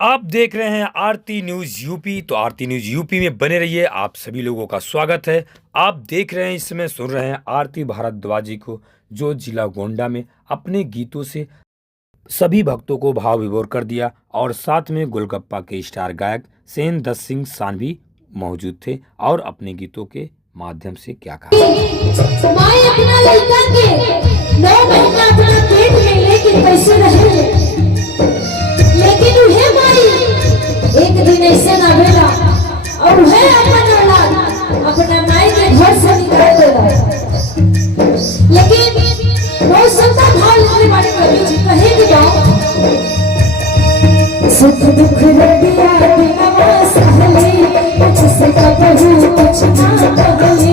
आप देख रहे हैं आरती न्यूज यूपी। तो आरती न्यूज यूपी में बने रहिए। आप सभी लोगों का स्वागत है। आप देख रहे हैं, इस समय सुन रहे हैं आरती भारद्वाज जी को, जो जिला गोंडा में अपने गीतों से सभी भक्तों को भाव विभोर कर दिया। और साथ में गोलगप्पा के स्टार गायक सेन दत्त सिंह सानवी मौजूद थे और अपने गीतों के माध्यम से क्या कहा। माँ अपना लड़का के 9 महीना अपना पेट में लेके कैसे रहे, लेकिन उहे माई एक दिन ऐसे ना भेला और उहे अपन औलाद अपना माई के घर से निकाल देला। लेकिन बहुत समता भाव लिखने वाले कवि जी कहे कि सुख दुख रबिया बिना सहले मुझसे कबहू कुछ ना कहले।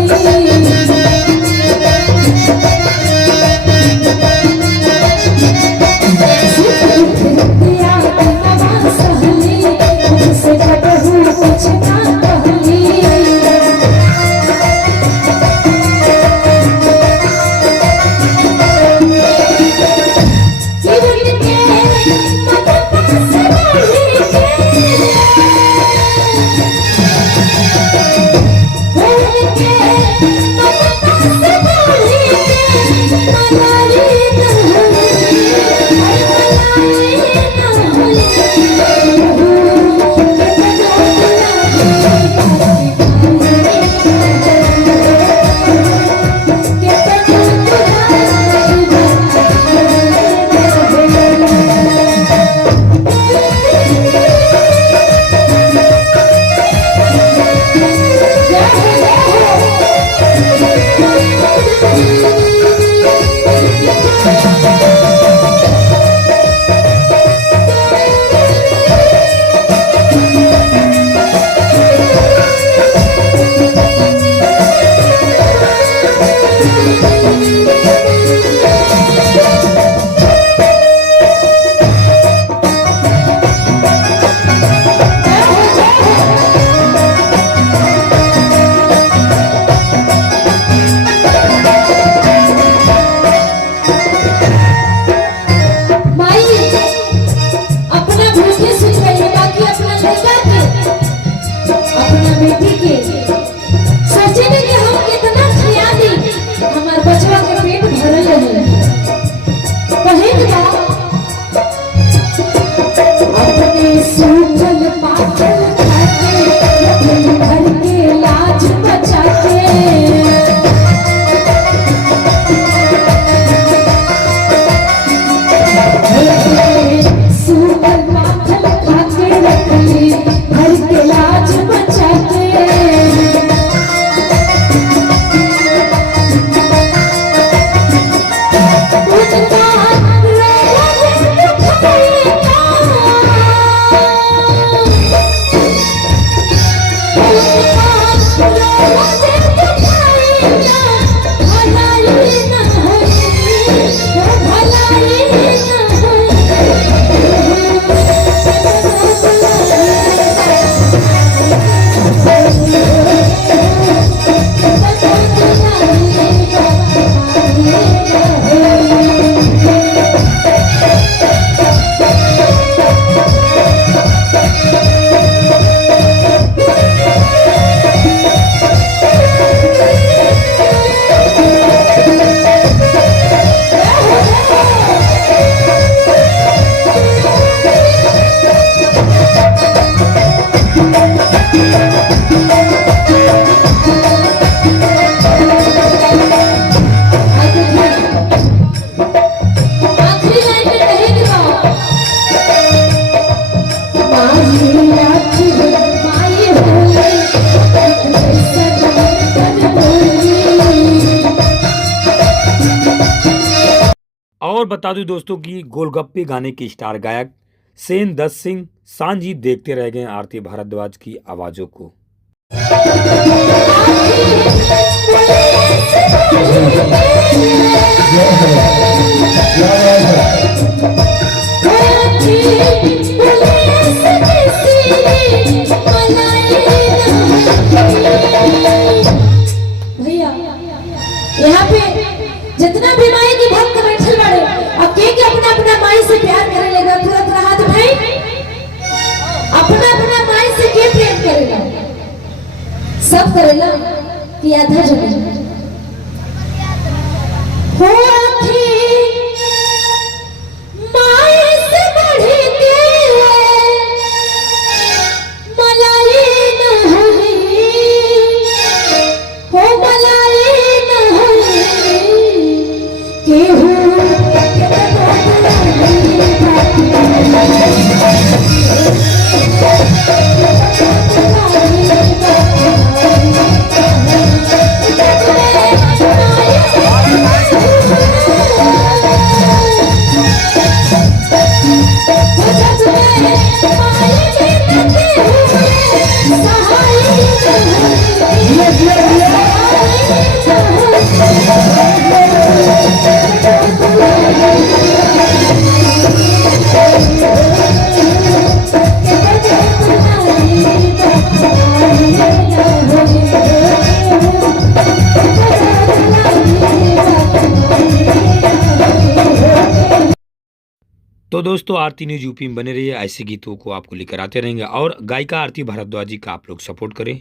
और बता दूं दोस्तों कि गोलगप्पे गाने के स्टार गायक सेन दत्त सिंह सांझी देखते रह गए आरती भारद्वाज की आवाजों को। भैया यहाँ पे जितना भी माई की भक्त बैठल बाड़े, अब के अपना अपना माई से प्यार करे लेगा, तुरंत हाथ उठाई। साफ करेला कि आधा जमीन हो आखी माए से बढ़ के मलाई न होई हो मलाई न होई केहू तो दोस्तों आरती न्यूज यूपी में बने रहिए, ऐसे गीतों को आपको लेकर आते रहेंगे और गायिका आरती भारद्वाज जी का आप लोग सपोर्ट करें।